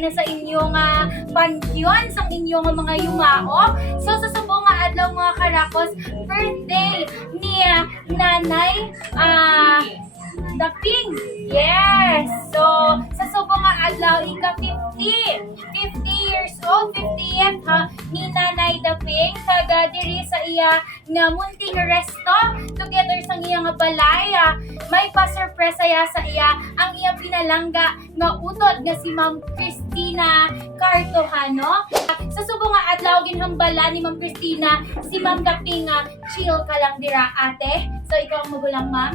na sa inyong uh, pansyon, sa inyong ah, mga yumao. So sa subong nga adlaw mga karakos, birthday ni ah, Nanay ah The Pink. Yes. So, sa subong nga adlaw, ika 50. 50 years old, 50th ha, ni Nanay The Pink. Kaga diri sa iya nga munting resto. Together sa iya nga balay. ah, may pa-surprise ya sa iya ang iya pinalangga nga utod nga si Ma'am Christina Cartojano. Sa subong nga adlaw ginhambala ni Ma'am Christina si Ma'am Gaping nga chill ka lang dira ate. So ikaw ang magulang ma'am.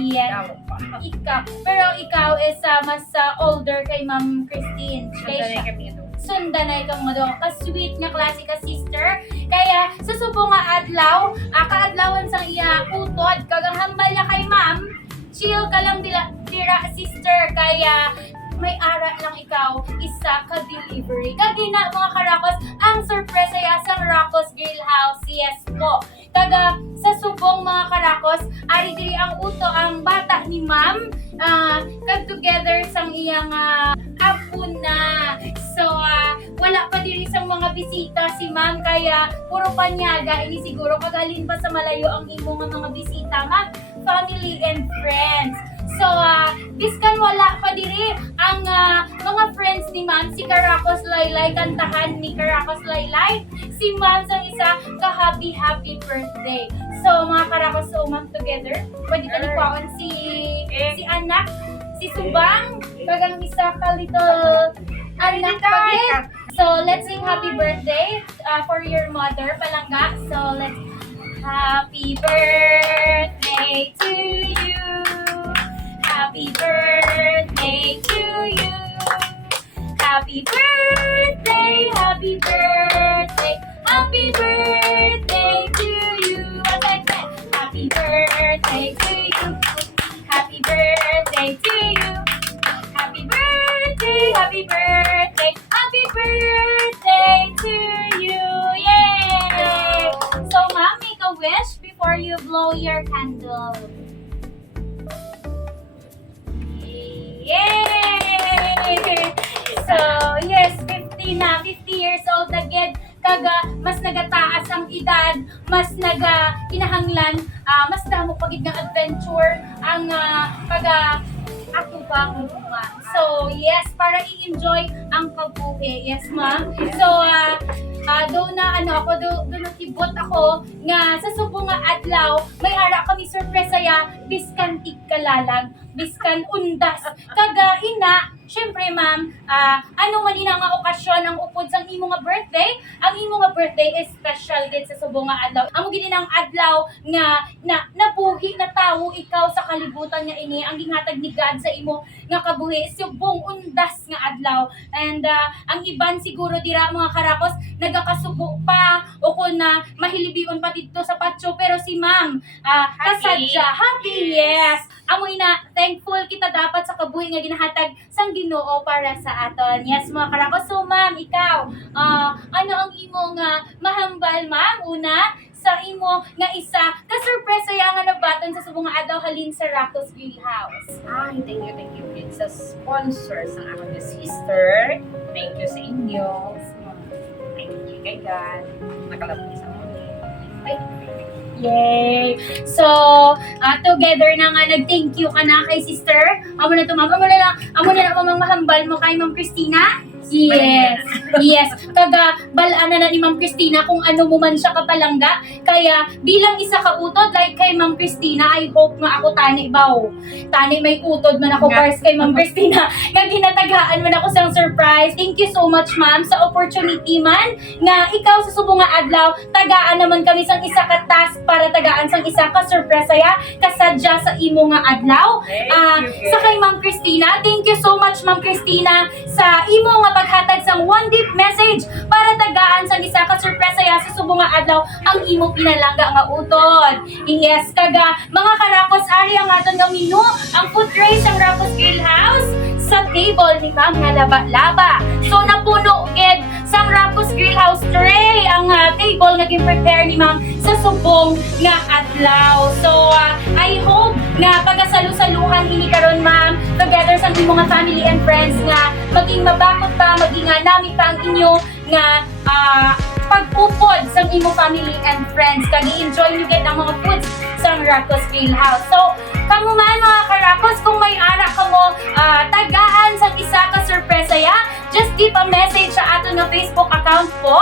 Yes. Ikaw. Pero ikaw is ah, mas ah, older kay Ma'am Christine. Kay siya sunda na ikang mo ka-sweet nga klase ka sister. Kaya sa subo nga adlaw, ah, kaadlawan sang iya utod, kagang hambal niya kay ma'am, chill ka lang dila, dira sister. Kaya may ara lang ikaw, isa ka delivery. Kagina mga karakos, ang surprise ay sa Rakos Grill House. Yes po. Taga sa subong mga karakos, ari diri ang uto ang bata ni ma'am. ah, kag together sang iyang ah, apo na. So, ah, wala pa diri sa mga bisita si ma'am, kaya puro panyaga. Ini siguro kagalin pa sa malayo ang imo nga mga bisita, ma'am. Family and friends. So, ah, biskan wala pa diri ang ah, mga friends ni ma'am, si Karakos Laylay, kantahan ni Karakos Laylay. Si ma'am sa isa, ka-happy, happy birthday. So, mga Karakos, so ma'am together, pwede talikuan si, si anak, si Subang, kagang isa ka little anak pagit. So, let's sing happy birthday uh, for your mother, Palangga. So, let's Happy birthday to you. Happy birthday to you. Happy birthday, happy birthday, happy birthday birthday to you. Yay! So, ma'am, make a wish before you blow your candle. Yay! So, yes, 50 na, 50 years old again. Kaga, mas nagataas ang edad, mas naga kinahanglan, ah, mas damo pagid nga adventure ang uh, pag ako bang ma'am. So, yes, para i-enjoy ang kabuhi. Yes, ma'am. So, ah, ah, do na ano ako, do, do nakibot ako nga sa subo nga adlaw, may ara kami surprise ya, biskan tigkalalag, biskan undas. Kaga ina, syempre ma'am, ah, ano man ina nga okasyon ang upod sang imo nga birthday, is special din sa subo nga adlaw. Amo gini nang adlaw nga na nabuhi na tawo ikaw sa kalibutan niya ini. Ang ginhatag ni God sa imo nga kabuhi subong undas nga adlaw. And ah, ang iban siguro dira mga karakos nagakasubo pa o kung na mahilibion pa dito sa patio pero si ma'am Happy. kasadya. Happy yes. Amoy na thankful kita dapat sa kabuhi nga ginahatag sang Ginoo para sa aton. Yes mga karakos. So ma'am ikaw ah, imo nga mahambal ma'am una sa imo nga isa ka surprise ya nga nabaton sa subong adlaw halin sa Rakos Grill House Ay, thank you, thank you, Prince. Sa sponsors ng aking sister. Thank you sa inyo. Thank you kay God. Nakalapit sa muli. Ay, Yay! So, ah, together na nga nag-thank you ka na kay sister. Amo na to, ma'am. Amo na lang, amo na lang mamang mahambal mo kay Ma'am Christina. Yes. Yes. Kaga balaan na ni Ma'am Christina kung ano mo man siya kapalangga. Kaya bilang isa ka utod like kay Ma'am Christina, I hope nga ako tani baw. Tani may utod man ako first kay Ma'am Christina. Nga ginataghaan man ako sang surprise. Thank you so much ma'am sa opportunity man nga ikaw sa subong nga adlaw tagaan naman kami sang isa ka task para tagaan sang isa ka surprise ya kasadya sa imo nga adlaw. You, sa kay Ma'am Christina, thank you so much Ma'am Christina sa imo nga paghatag sang one deep message para tagaan sa isa ka surpresa ya sa subong nga adlaw ang imo pinalangga nga utod. Yes kaga mga karakos ari ang aton nga menu ang food tray sang Rakos Grill House sa table ni Ma'am nga laba-laba. So napuno gid sang Rakos Grill House tray ang ah, table nga gin-prepare ni Ma'am sa subong nga adlaw. So ah, I hope nga pagasalu-saluhan ini karon ma'am together sa mga family and friends nga maging mabakot pa maging nga nami pa ang inyo nga ah, pagpupod sa imong family and friends kag i-enjoy nyo gid ang mga foods sa Rakos Grill House. So, kamo man mga karakos, kung may ara ka mo ah, tagaan sa isa ka sorpresa ya, just keep a message sa ato nga Facebook account po.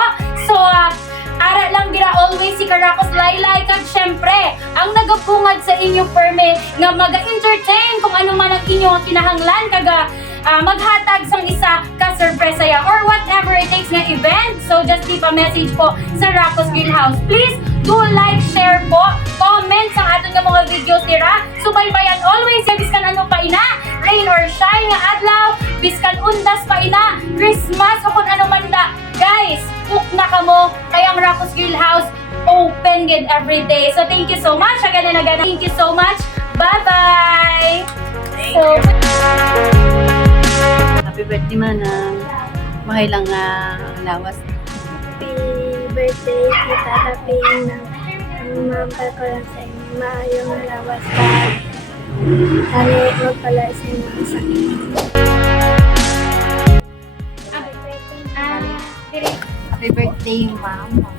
So, ah, ara lang dira always si Karakos Laylay kag syempre ang nagapungad sa inyong permit nga maga-entertain kung ano man ang inyong kinahanglan kaga ah, maghatag sang isa ka sorpresa ya or whatever it takes nga event. So just leave a message po sa Rakos Grill House. Please do like, share po, comment sa aton nga mga videos dira. Subaybayan always ya biskan ano pa ina, rain or shine nga adlaw, biskan undas pa ina, Christmas o kung ano man da. Guys, book na kamo kay ang Rakos Grill House open gid every day. So thank you so much. Again and again, thank you so much. Bye-bye! So, Happy birthday manang. Mahay lang nga lawas. Happy birthday, Tita Happy ang mabal ko lang sa inyo. Maayong lawas pa. Kani magpala sa inyo ah, dire. Happy birthday, ma'am.